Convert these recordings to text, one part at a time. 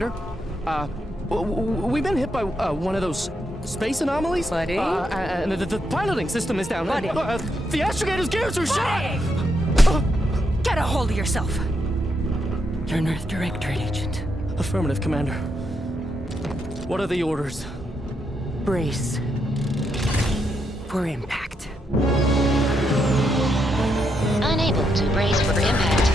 Commander. We've been hit by one of those space anomalies. Buddy? And the piloting system is down. Buddy? The astrogator's gears are shot! Get a hold of yourself! You're an Earth Directorate Agent. Affirmative, Commander. What are the orders? Brace for impact. Unable to brace for impact.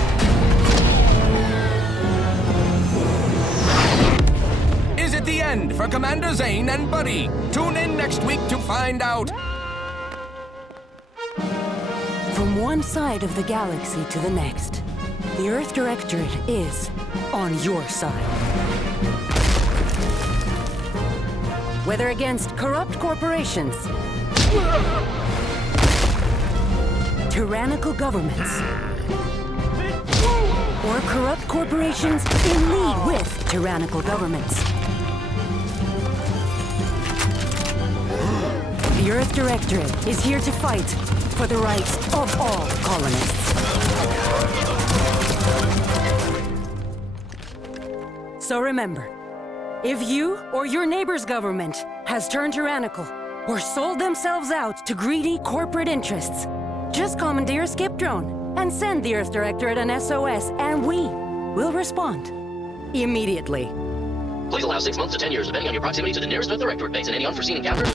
Is it the end for Commander Zane and Buddy? Tune in next week to find out. From one side of the galaxy to the next, the Earth Directorate is on your side. Whether against corrupt corporations, tyrannical governments, or corrupt corporations in league with tyrannical governments, the Earth Directorate is here to fight for the rights of all colonists. So remember, if you or your neighbor's government has turned tyrannical or sold themselves out to greedy corporate interests, just commandeer a skip drone and send the Earth Directorate an SOS, and we will respond immediately. Please allow 6 months to 10 years, depending on your proximity to the nearest Earth Directorate base and any unforeseen encounter.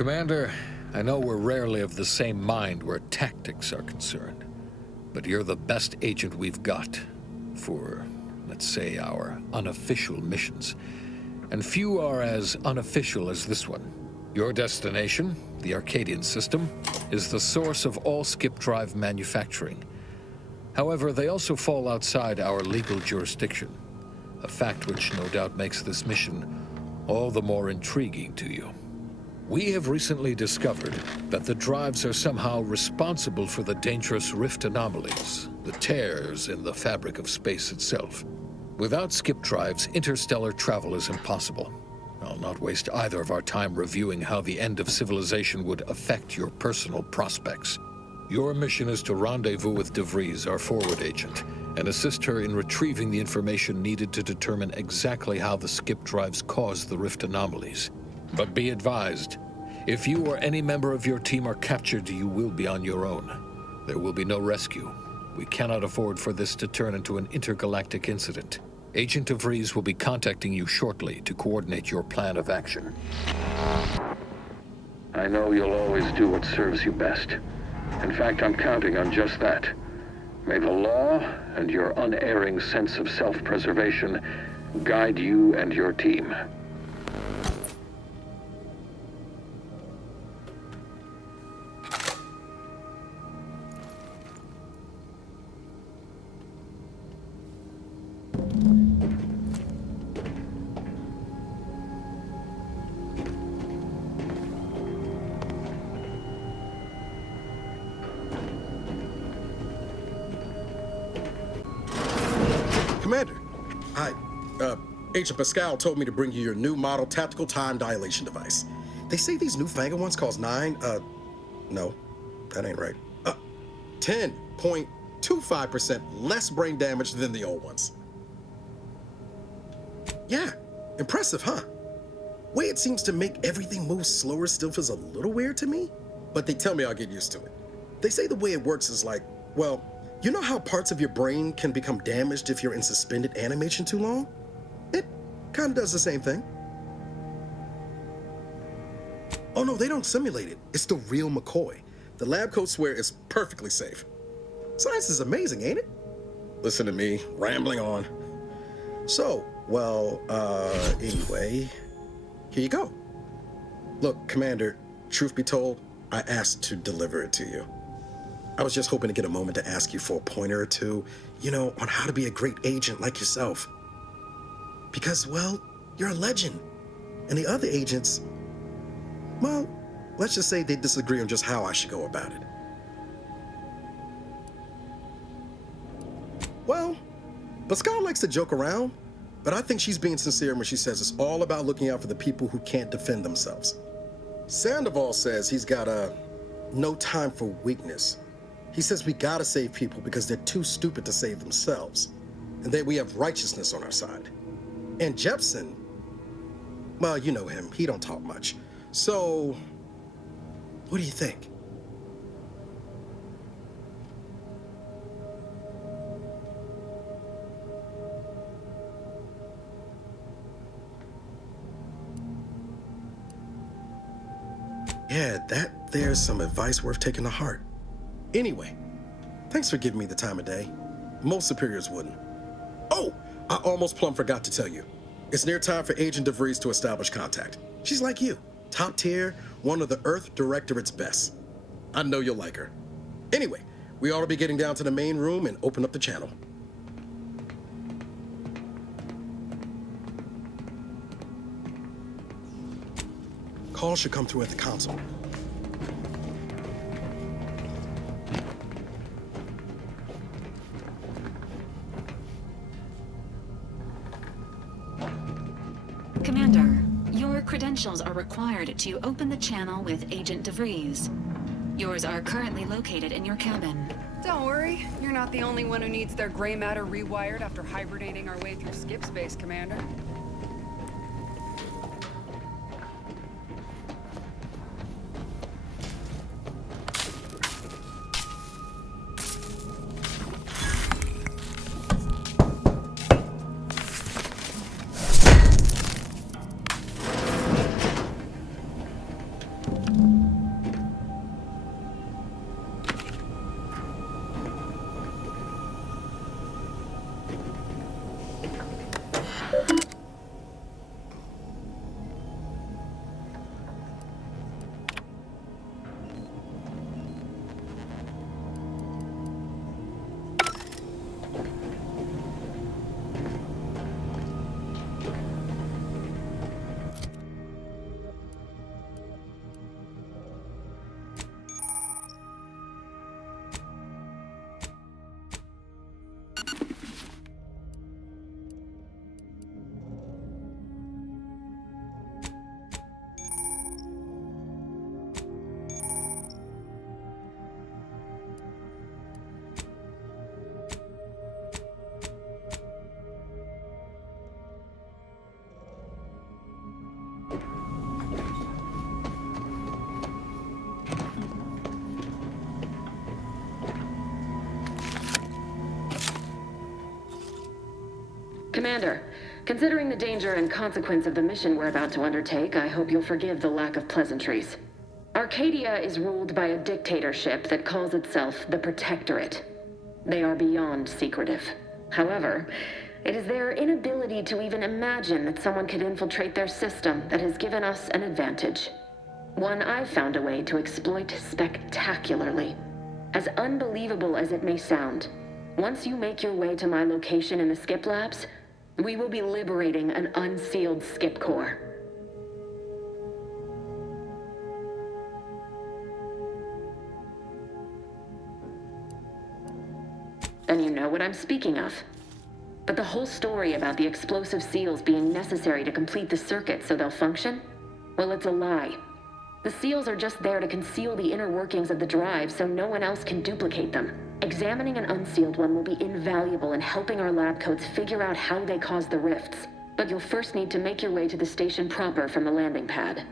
Commander, I know we're rarely of the same mind where tactics are concerned, but you're the best agent we've got for, let's say, our unofficial missions. And few are as unofficial as this one. Your destination, the Arcadian system, is the source of all skip drive manufacturing. However, they also fall outside our legal jurisdiction, a fact which no doubt makes this mission all the more intriguing to you. We have recently discovered that the drives are somehow responsible for the dangerous rift anomalies, the tears in the fabric of space itself. Without skip drives, interstellar travel is impossible. I'll not waste either of our time reviewing how the end of civilization would affect your personal prospects. Your mission is to rendezvous with DeVries, our forward agent, and assist her in retrieving the information needed to determine exactly how the skip drives cause the rift anomalies. But be advised, if you or any member of your team are captured, you will be on your own. There will be no rescue. We cannot afford for this to turn into an intergalactic incident. Agent DeVries will be contacting you shortly to coordinate your plan of action. I know you'll always do what serves you best. In fact, I'm counting on just that. May the law and your unerring sense of self-preservation guide you and your team. Commander, hi. Agent Pascal told me to bring you your new model tactical time dilation device. They say these newfangled ones cost no, that ain't right. 10.25% less brain damage than the old ones. Yeah, impressive, huh? Way it seems to make everything move slower still feels a little weird to me, but they tell me I'll get used to it. They say the way it works is like, well, you know how parts of your brain can become damaged if you're in suspended animation too long? It kind of does the same thing. Oh no, they don't simulate it. It's the real McCoy. The lab coats swear it's perfectly safe. Science is amazing, ain't it? Listen to me, rambling on. So, well, anyway, here you go. Look, Commander, truth be told, I asked to deliver it to you. I was just hoping to get a moment to ask you for a pointer or two, you know, on how to be a great agent like yourself. Because, well, you're a legend. And the other agents, well, let's just say they disagree on just how I should go about it. Well, Pascal likes to joke around, but I think she's being sincere when she says it's all about looking out for the people who can't defend themselves. Sandoval says he's got no time for weakness. He says we gotta save people because they're too stupid to save themselves, and that we have righteousness on our side. And Jepson, well, you know him, he don't talk much. So, what do you think? Yeah, there's some advice worth taking to heart. Anyway, thanks for giving me the time of day. Most superiors wouldn't. Oh, I almost plumb forgot to tell you. It's near time for Agent DeVries to establish contact. She's like you, top tier, one of the Earth Directorate's best. I know you'll like her. Anyway, we ought to be getting down to the main room and open up the channel. Call should come through at the console. Commander, your credentials are required to open the channel with Agent DeVries. Yours are currently located in your cabin. Don't worry, you're not the only one who needs their gray matter rewired after hibernating our way through skip space, Commander. Commander, considering the danger and consequence of the mission we're about to undertake, I hope you'll forgive the lack of pleasantries. Arcadia is ruled by a dictatorship that calls itself the Protectorate. They are beyond secretive. However, it is their inability to even imagine that someone could infiltrate their system that has given us an advantage. One I've found a way to exploit spectacularly. As unbelievable as it may sound, once you make your way to my location in the Skip Labs, we will be liberating an unsealed Skip core. Then you know what I'm speaking of. But the whole story about the explosive seals being necessary to complete the circuit so they'll function? Well, it's a lie. The seals are just there to conceal the inner workings of the drive so no one else can duplicate them. Examining an unsealed one will be invaluable in helping our lab coats figure out how they cause the rifts. But you'll first need to make your way to the station proper from the landing pad.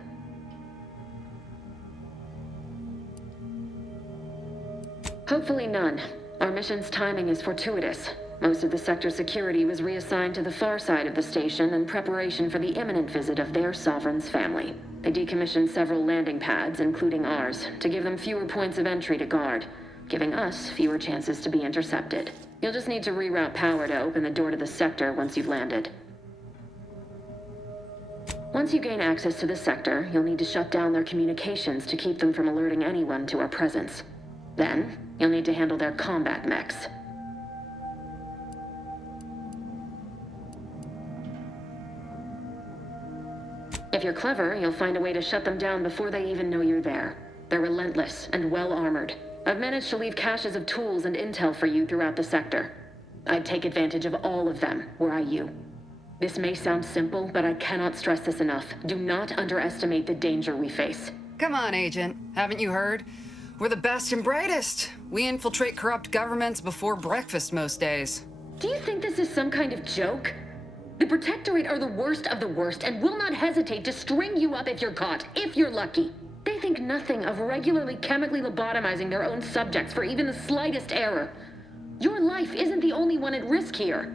Hopefully none. Our mission's timing is fortuitous. Most of the sector security was reassigned to the far side of the station in preparation for the imminent visit of their sovereign's family. They decommissioned several landing pads, including ours, to give them fewer points of entry to guard, giving us fewer chances to be intercepted. You'll just need to reroute power to open the door to the sector once you've landed. Once you gain access to the sector, you'll need to shut down their communications to keep them from alerting anyone to our presence. Then, you'll need to handle their combat mechs. If you're clever, you'll find a way to shut them down before they even know you're there. They're relentless and well-armored. I've managed to leave caches of tools and intel for you throughout the sector. I'd take advantage of all of them, were I you. This may sound simple, but I cannot stress this enough. Do not underestimate the danger we face. Come on, Agent. Haven't you heard? We're the best and brightest. We infiltrate corrupt governments before breakfast most days. Do you think this is some kind of joke? The Protectorate are the worst of the worst and will not hesitate to string you up if you're caught, if you're lucky. They think nothing of regularly chemically lobotomizing their own subjects for even the slightest error. Your life isn't the only one at risk here.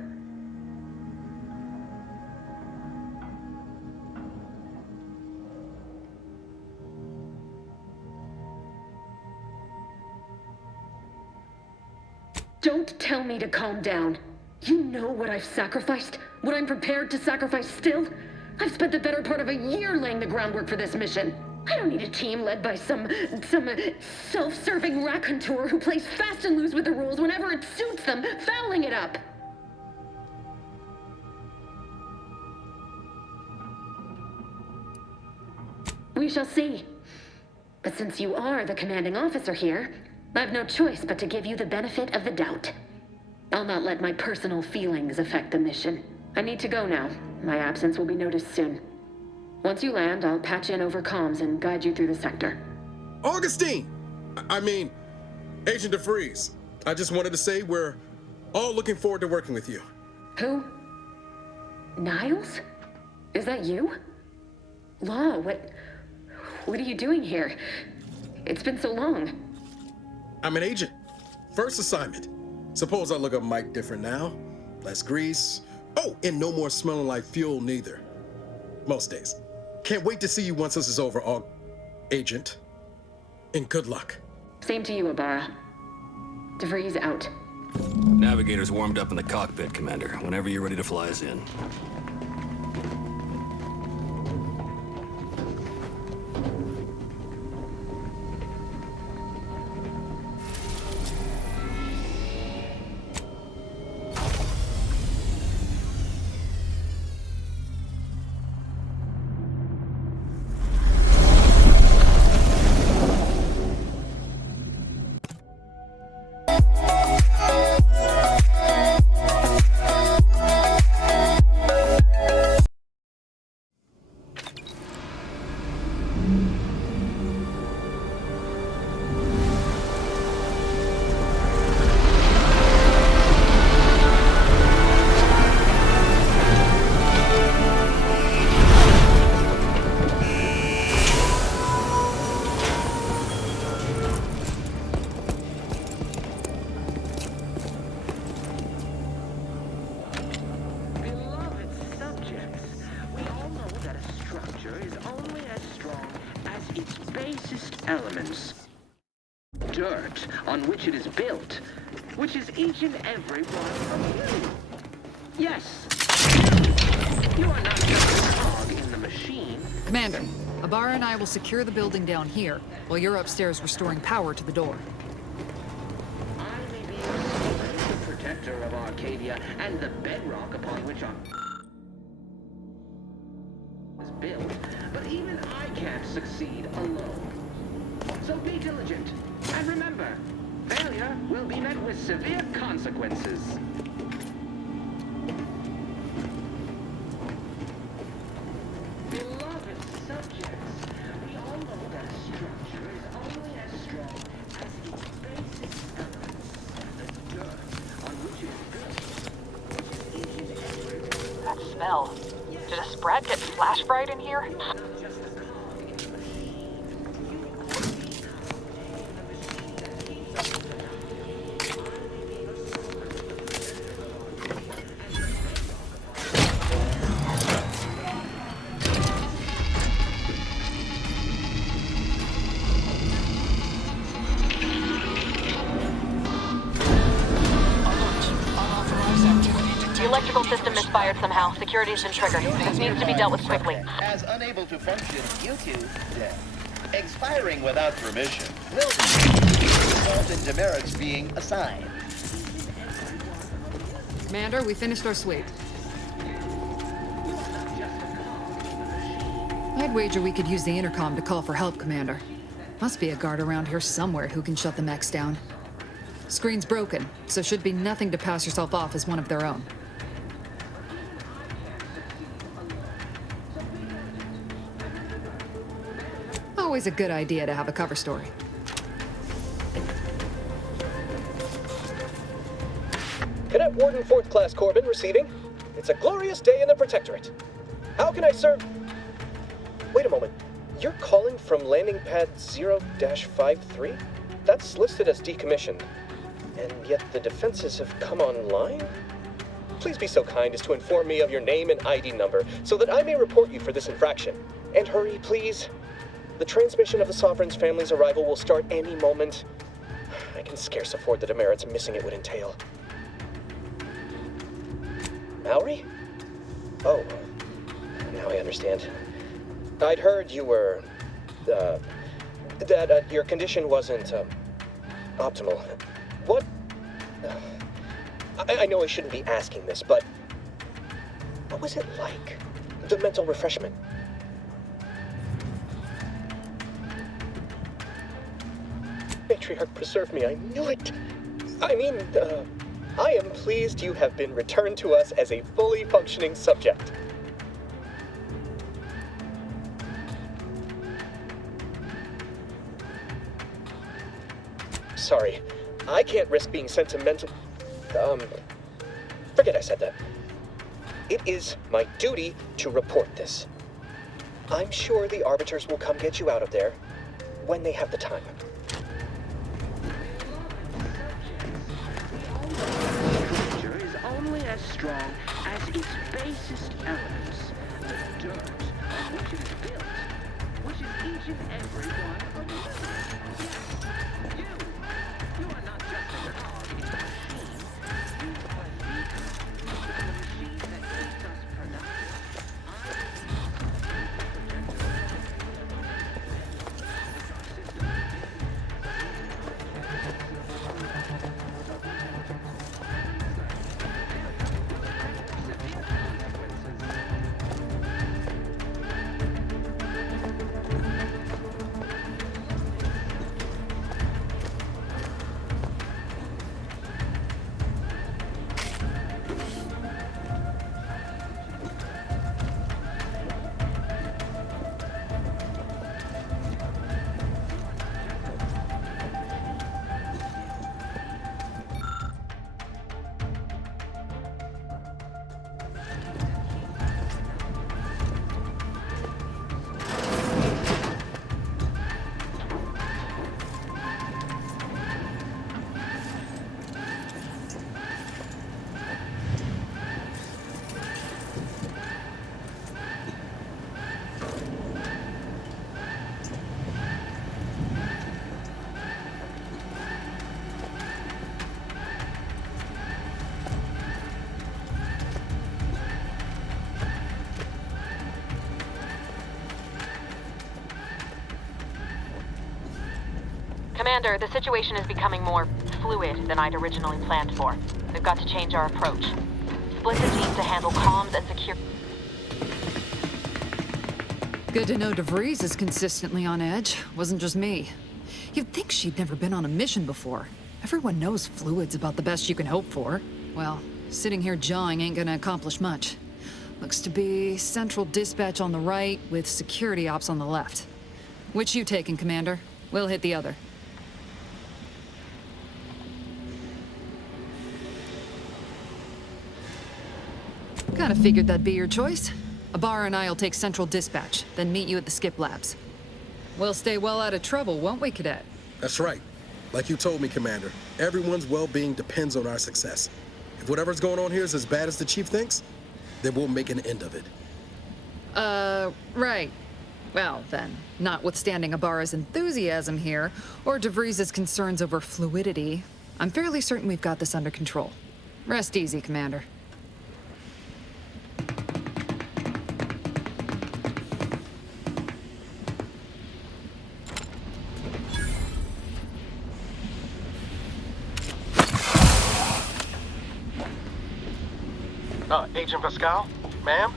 Don't tell me to calm down. You know what I've sacrificed? What I'm prepared to sacrifice still? I've spent the better part of a year laying the groundwork for this mission. I don't need a team led by some self-serving raconteur who plays fast and loose with the rules whenever it suits them, fouling it up. We shall see. But since you are the commanding officer here, I've no choice but to give you the benefit of the doubt. I'll not let my personal feelings affect the mission. I need to go now. My absence will be noticed soon. Once you land, I'll patch in over comms and guide you through the sector. Augustine! I mean, Agent DeVries. I just wanted to say we're all looking forward to working with you. Who? Niles? Is that you? Law, what are you doing here? It's been so long. I'm an agent. First assignment. Suppose I look up Mike different now. Less grease. Oh, and no more smelling like fuel neither. Most days. Can't wait to see you once this is over, Agent. And good luck. Same to you, Ibarra. DeVries out. Navigator's warmed up in the cockpit, Commander. Whenever you're ready to fly us in. Beloved subjects, we all know that a structure is only as strong as its basest elements. Dirt on which it is built, which is each and every one of you. Yes, you are not just a cog in the machine. Commander, Ibarra and I will secure the building down here, while you're upstairs restoring power to the door. I may be the protector of Arcadia and the bedrock upon which our was built, but even I can't succeed alone. So be diligent, and remember, failure will be met with severe consequences. Beloved subjects, we all know that a structure is only as strong as its basic elements, the dirt on which it is built, which is each and every... That smell. Did a Sprat get flash fried in here? The electrical system misfired somehow. Security's been triggered. This needs to be dealt with quickly. As unable to function due to death. Expiring without permission will result in demerits being assigned. Commander, we finished our sweep. I'd wager we could use the intercom to call for help, Commander. Must be a guard around here somewhere who can shut the mechs down. Screen's broken, so should be nothing to pass yourself off as one of their own. Always a good idea to have a cover story. Cadet Warden 4th Class Corbin receiving. It's a glorious day in the Protectorate. How can I serve? Wait a moment. You're calling from landing pad 0-53? That's listed as decommissioned. And yet the defenses have come online? Please be so kind as to inform me of your name and ID number so that I may report you for this infraction. And hurry, please. The transmission of the Sovereign's family's arrival will start any moment. I can scarce afford the demerits missing it would entail. Mallory? Oh, now I understand. I'd heard you were, that your condition wasn't, optimal. What? I know I shouldn't be asking this, but what was it like? The mental refreshment? Matriarch, preserve me, I knew it! I mean, I am pleased you have been returned to us as a fully functioning subject. Sorry, I can't risk being sentimental. Forget I said that. It is my duty to report this. I'm sure the Arbiters will come get you out of there when they have the time. Structure is only as strong as its basest elements, the dirt on which it is built, which is each and every one of you. You are not just a cog in the machine. You are the machine that keeps us productive. Commander, the situation is becoming more fluid than I'd originally planned for. We've got to change our approach. Split the team to handle comms and secure... Good to know DeVries is consistently on edge. Wasn't just me. You'd think she'd never been on a mission before. Everyone knows fluid's about the best you can hope for. Well, sitting here jawing ain't gonna accomplish much. Looks to be central dispatch on the right with security ops on the left. Which you taking, Commander? We'll hit the other. Kinda figured that'd be your choice. Ibarra and I'll take central dispatch, then meet you at the skip labs. We'll stay well out of trouble, won't we, Cadet? That's right. Like you told me, Commander, everyone's well-being depends on our success. If whatever's going on here is as bad as the Chief thinks, then we'll make an end of it. Right. Well, then, notwithstanding Ibarra's enthusiasm here, or DeVries' concerns over fluidity, I'm fairly certain we've got this under control. Rest easy, Commander. Agent Pascal? Ma'am?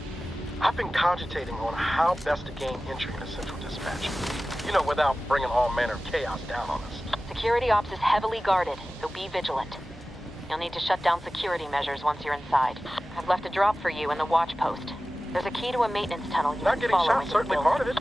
I've been cogitating on how best to gain entry into Central Dispatch. You know, without bringing all manner of chaos down on us. Security ops is heavily guarded, so be vigilant. You'll need to shut down security measures once you're inside. I've left a drop for you in the watch post. There's a key to a maintenance tunnel you Not can getting follow. shot, certainly part of it.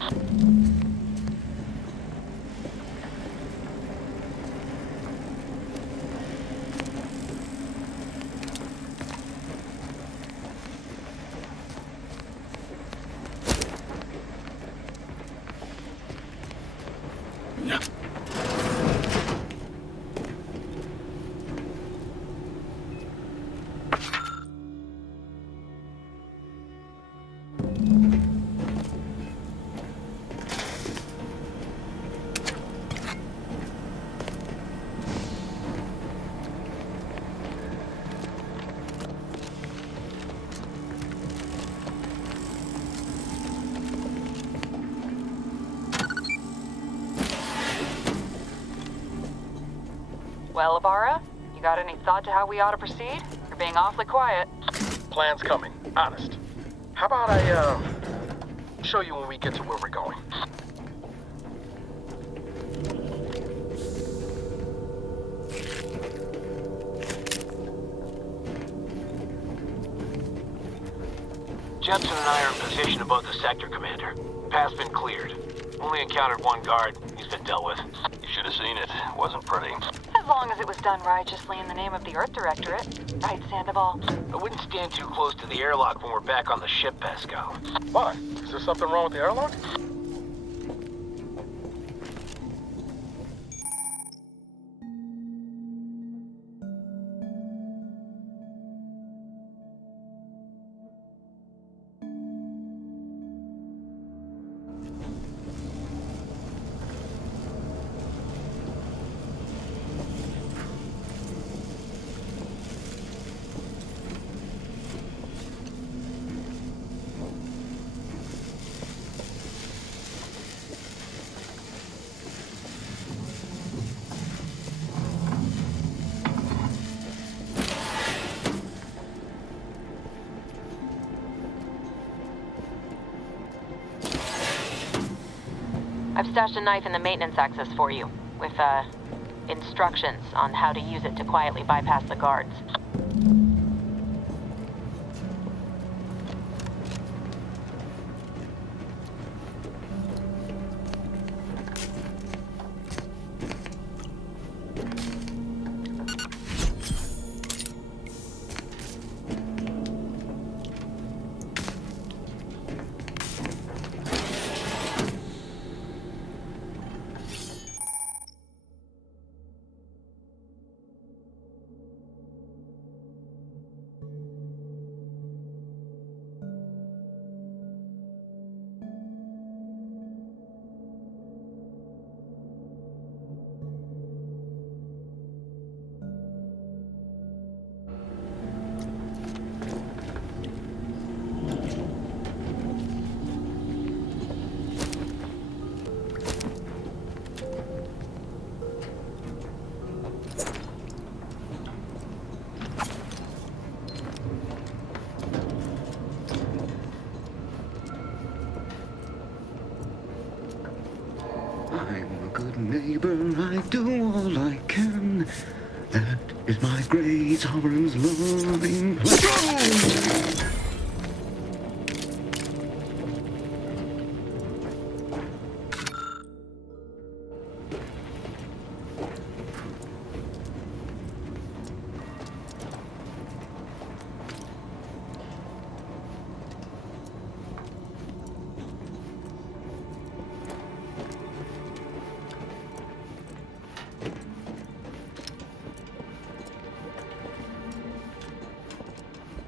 Well, Ibarra, you got any thought to how we ought to proceed? You're being awfully quiet. Plan's coming, honest. How about I, show you when we get to where we're going? Jepson and I are in position above the sector, Commander. Path's been cleared. Only encountered one guard. He's been dealt with. You should have seen it. Wasn't pretty. As long as it was done righteously in the name of the Earth Directorate. Right, Sandoval? I wouldn't stand too close to the airlock when we're back on the ship, Pascal. Why? Is there something wrong with the airlock? I've stashed a knife in the maintenance access for you, with, instructions on how to use it to quietly bypass the guards. neighbor, I do all I can. That is my great sovereign's loving plan.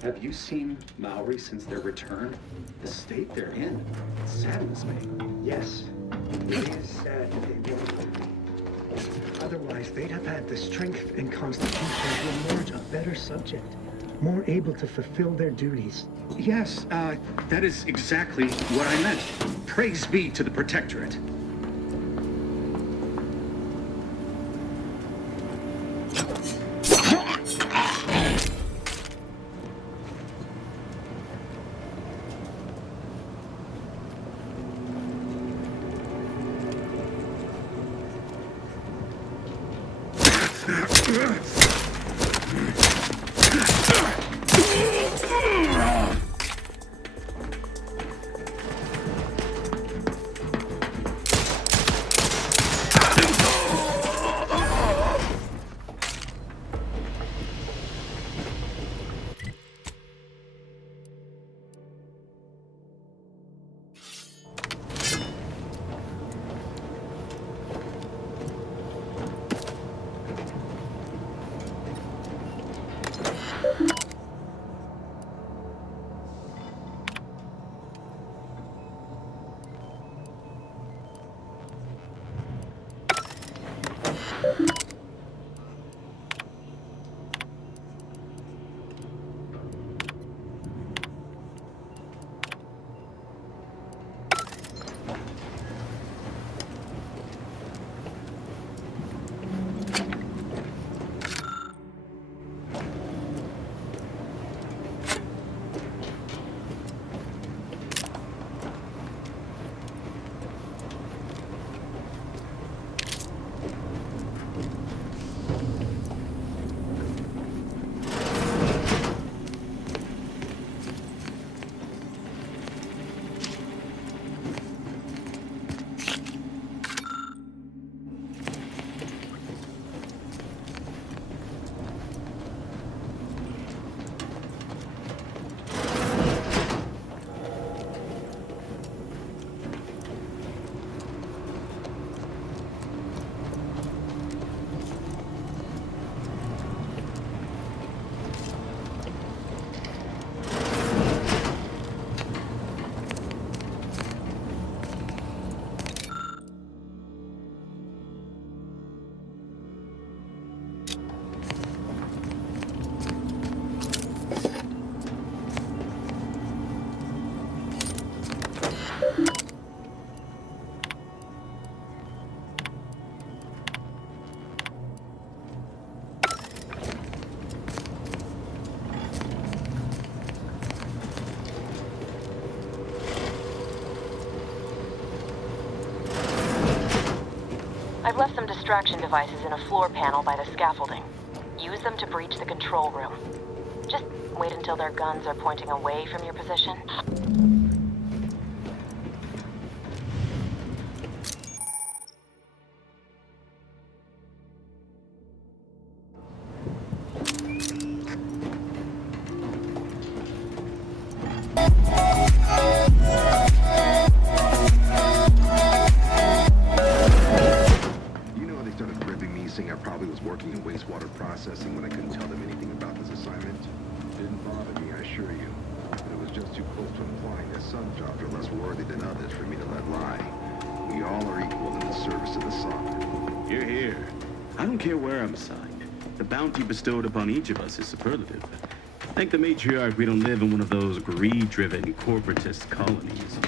Have you seen Maori since their return? The state they're in saddens me. Yes, it is sad that they won't. Otherwise, they'd have had the strength and constitution to emerge a better subject, more able to fulfill their duties. Yes, that is exactly what I meant. Praise be to the Protectorate. I've left some distraction devices in a floor panel by the scaffolding. Use them to breach the control room. Just wait until their guns are pointing away from your position. Processing when I couldn't tell them anything about this assignment. Didn't bother me, I assure you. But it was just too close to implying that some jobs are less worthy than others for me to let lie. We all are equal in the service of the sun. You're here. I don't care where I'm assigned. The bounty bestowed upon each of us is superlative. Thank the matriarch we don't live in one of those greed-driven corporatist colonies.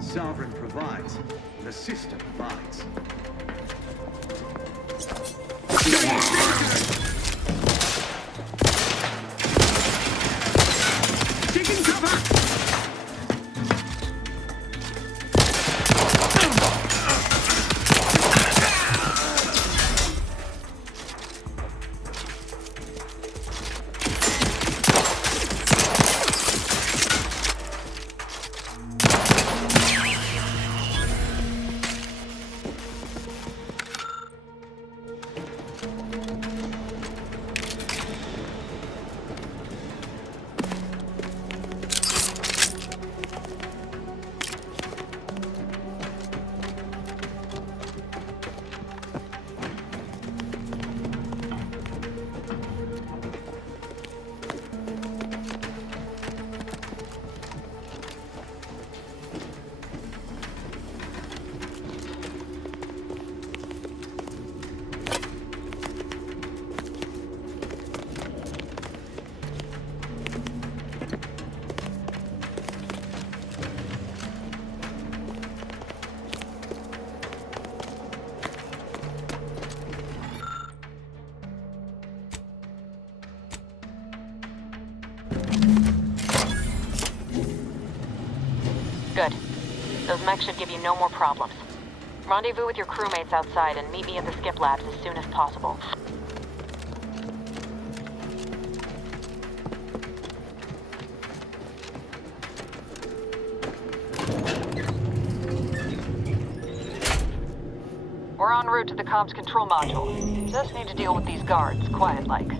Sovereign provides. The system abides. Taking cover! Those mechs should give you no more problems. Rendezvous with your crewmates outside and meet me at the skip labs as soon as possible. We're en route to the comms control module. Just need to deal with these guards, quiet-like.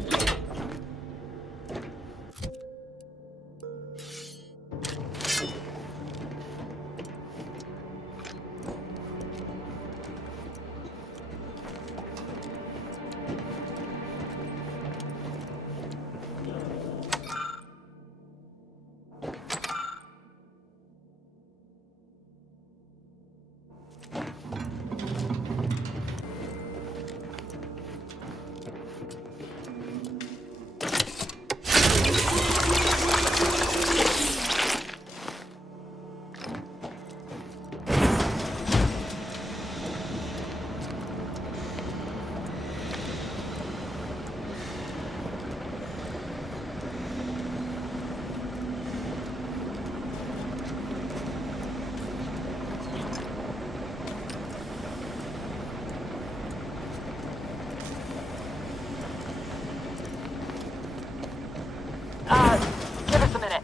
Give us a minute.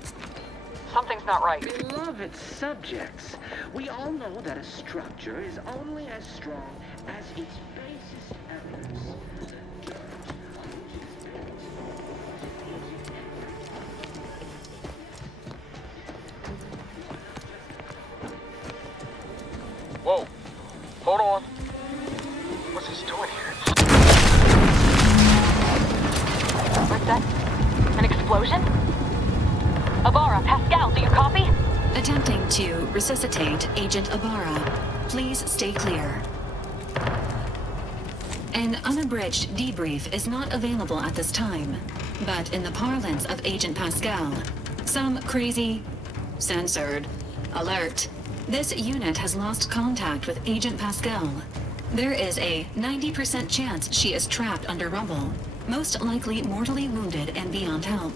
Something's not right. Beloved subjects, we all know that a structure is only as strong as its basest elements. Whoa. Hold on. What's this doing here? What's that? An explosion? Abara, Pascal, do you copy? Attempting to resuscitate Agent Abara. Please stay clear. An unabridged debrief is not available at this time, but in the parlance of Agent Pascal, some crazy, censored, alert. This unit has lost contact with Agent Pascal. There is a 90% chance she is trapped under rubble, most likely mortally wounded and beyond help.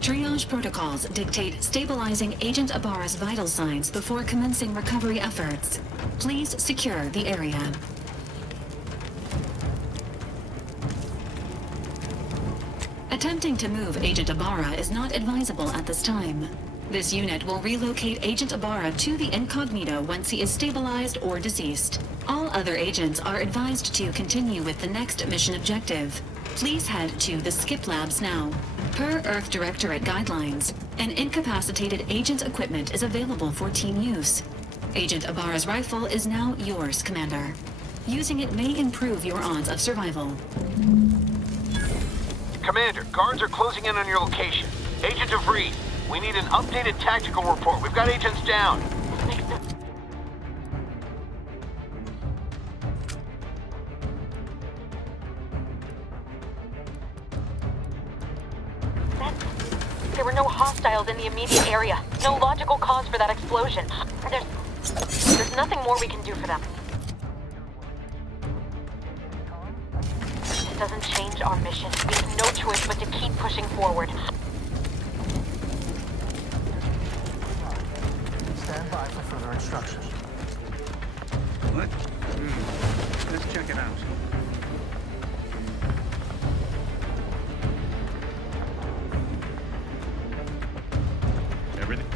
Triage protocols dictate stabilizing Agent Abara's vital signs before commencing recovery efforts. Please secure the area. Attempting to move Agent Abara is not advisable at this time. This unit will relocate Agent Abara to the incognito once he is stabilized or deceased. All other agents are advised to continue with the next mission objective. Please head to the skip labs now. Per Earth Directorate guidelines, an incapacitated agent's equipment is available for team use. Agent Abara's rifle is now yours, Commander. Using it may improve your odds of survival. Commander, guards are closing in on your location. Agent DeVries, we need an updated tactical report. We've got agents down. There were no hostiles in the immediate area. No logical cause for that explosion. There's nothing more we can do for them. This doesn't change our mission. We have no choice but to keep pushing forward. Stand by for further instructions. What? Let's check it out. Everything.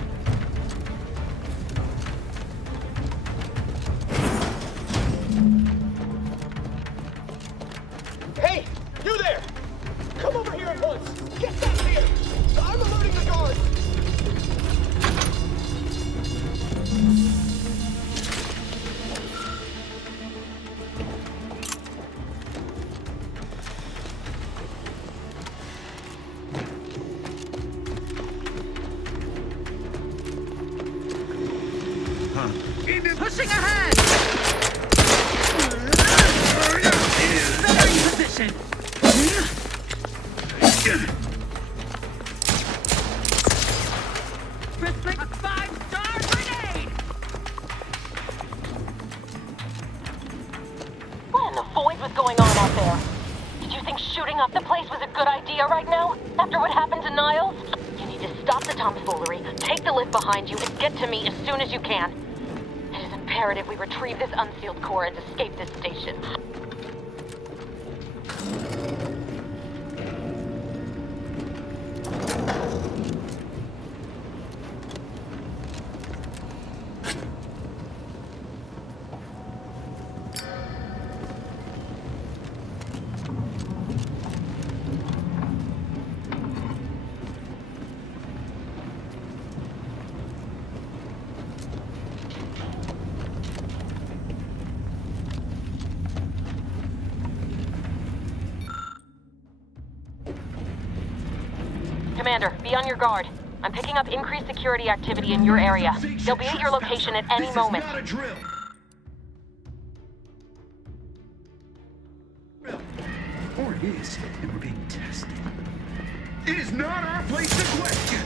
Hey, you there! Come over here at once! Get back here! I'm alerting the guards! Pushing ahead! Better position! Reflect a 5-star grenade! What in the void was going on out there? Did you think shooting up the place was a good idea right now? After what happened to Niles? You need to stop the tomfoolery, take the lift behind you, and get to me as soon as you can. imperative we retrieve this unsealed core and escape this station. Commander, be on your guard. I'm picking up increased security activity in your area. They'll be at your location at any moment. Or it is, and we're being tested. It is not our place to question!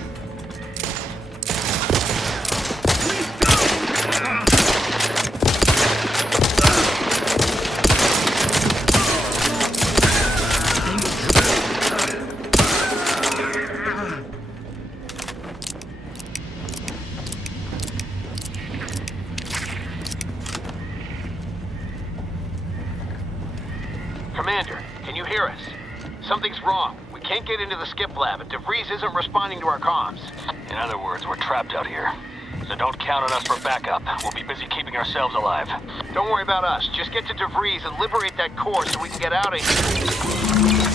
Commander, can you hear us? Something's wrong. We can't get into the skip lab, and DeVries isn't responding to our comms. In other words, we're trapped out here. So don't count on us for backup. We'll be busy keeping ourselves alive. Don't worry about us. Just get to DeVries and liberate that core so we can get out of here.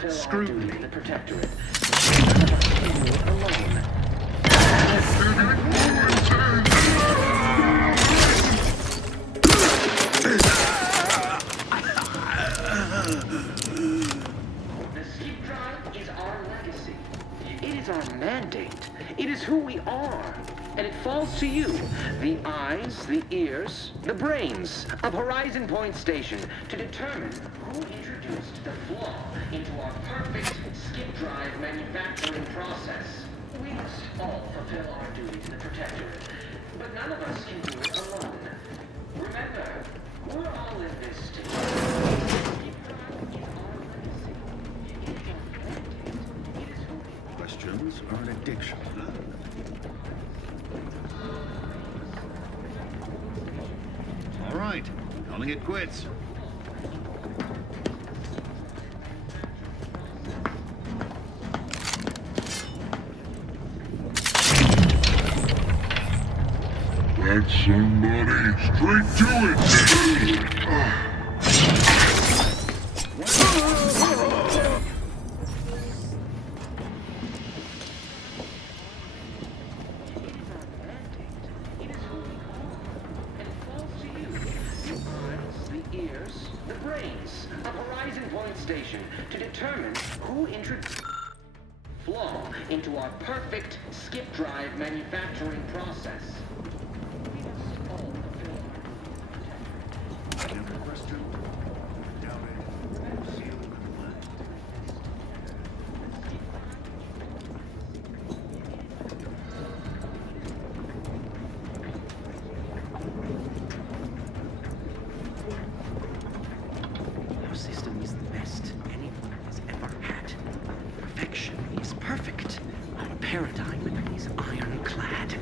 There's scrutiny. The Protectorate. The skip drive is our legacy. It is our mandate. It is who we are. And it falls to you, the eyes, the ears, the brains of Horizon Point Station to determine who introduced the flaw into our perfect skip drive manufacturing process. We must all fulfill our duty to the Protectorate, but none of us can do it alone. Remember, we're all in this together. Questions are an addiction. All right, calling it quits. That's somebody. Straight to it, the brains of Horizon Point Station to determine who introduced flaw into our perfect skip drive manufacturing process. We must all fulfill our question. Our system is the best anyone has ever had. Perfection is perfect. Our paradigm is ironclad.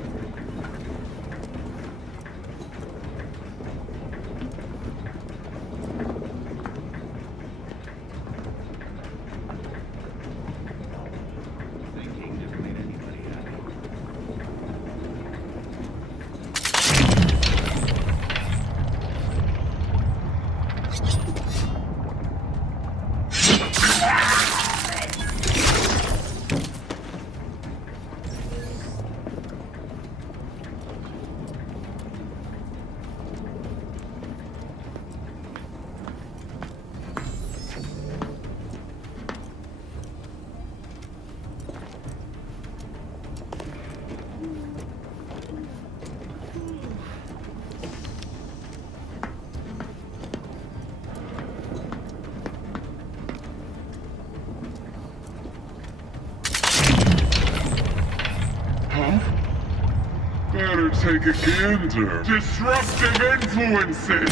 take a gander. Disruptive influences!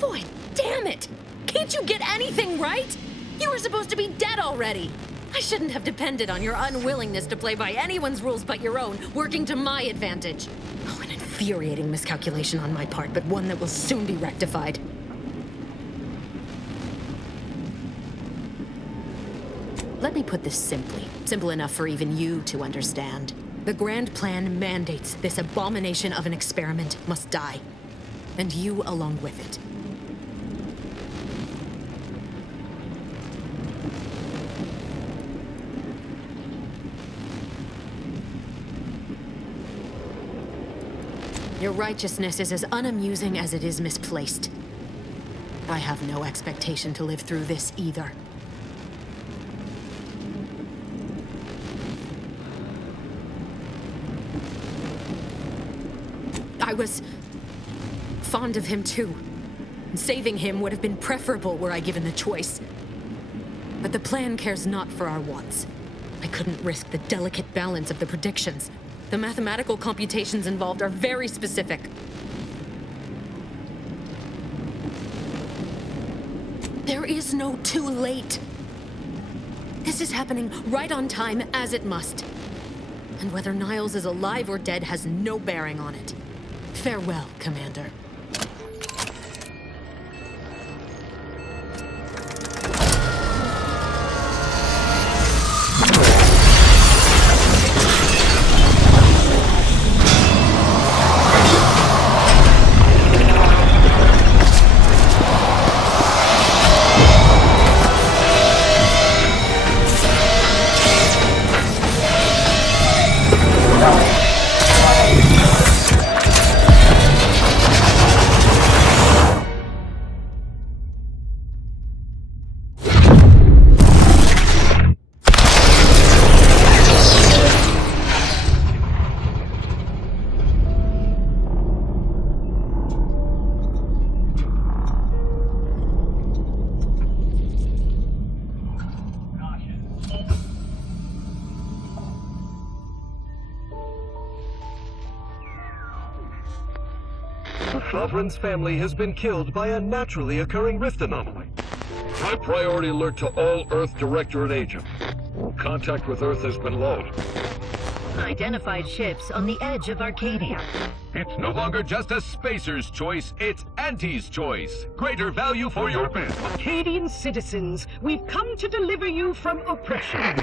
Boy, damn it! Can't you get anything right? You were supposed to be dead already. I shouldn't have depended on your unwillingness to play by anyone's rules but your own, working to my advantage. Oh, an infuriating miscalculation on my part, but one that will soon be rectified. Let me put this simply. Simple enough for even you to understand. The Grand Plan mandates this abomination of an experiment must die. And you along with it. Your righteousness is as unamusing as it is misplaced. I have no expectation to live through this either. I was fond of him too. Saving him would have been preferable were I given the choice. But the plan cares not for our wants. I couldn't risk the delicate balance of the predictions. The mathematical computations involved are very specific. There is no too late. This is happening right on time, as it must. And whether Niles is alive or dead has no bearing on it. Farewell, Commander. Sovereign's family has been killed by a naturally occurring rift anomaly. High priority alert to all Earth Directorate Agent. Contact with Earth has been low. Identified ships on the edge of Arcadia. It's no longer just a spacer's choice, it's Auntie's choice. Greater value for your bid. Arcadian citizens, we've come to deliver you from oppression.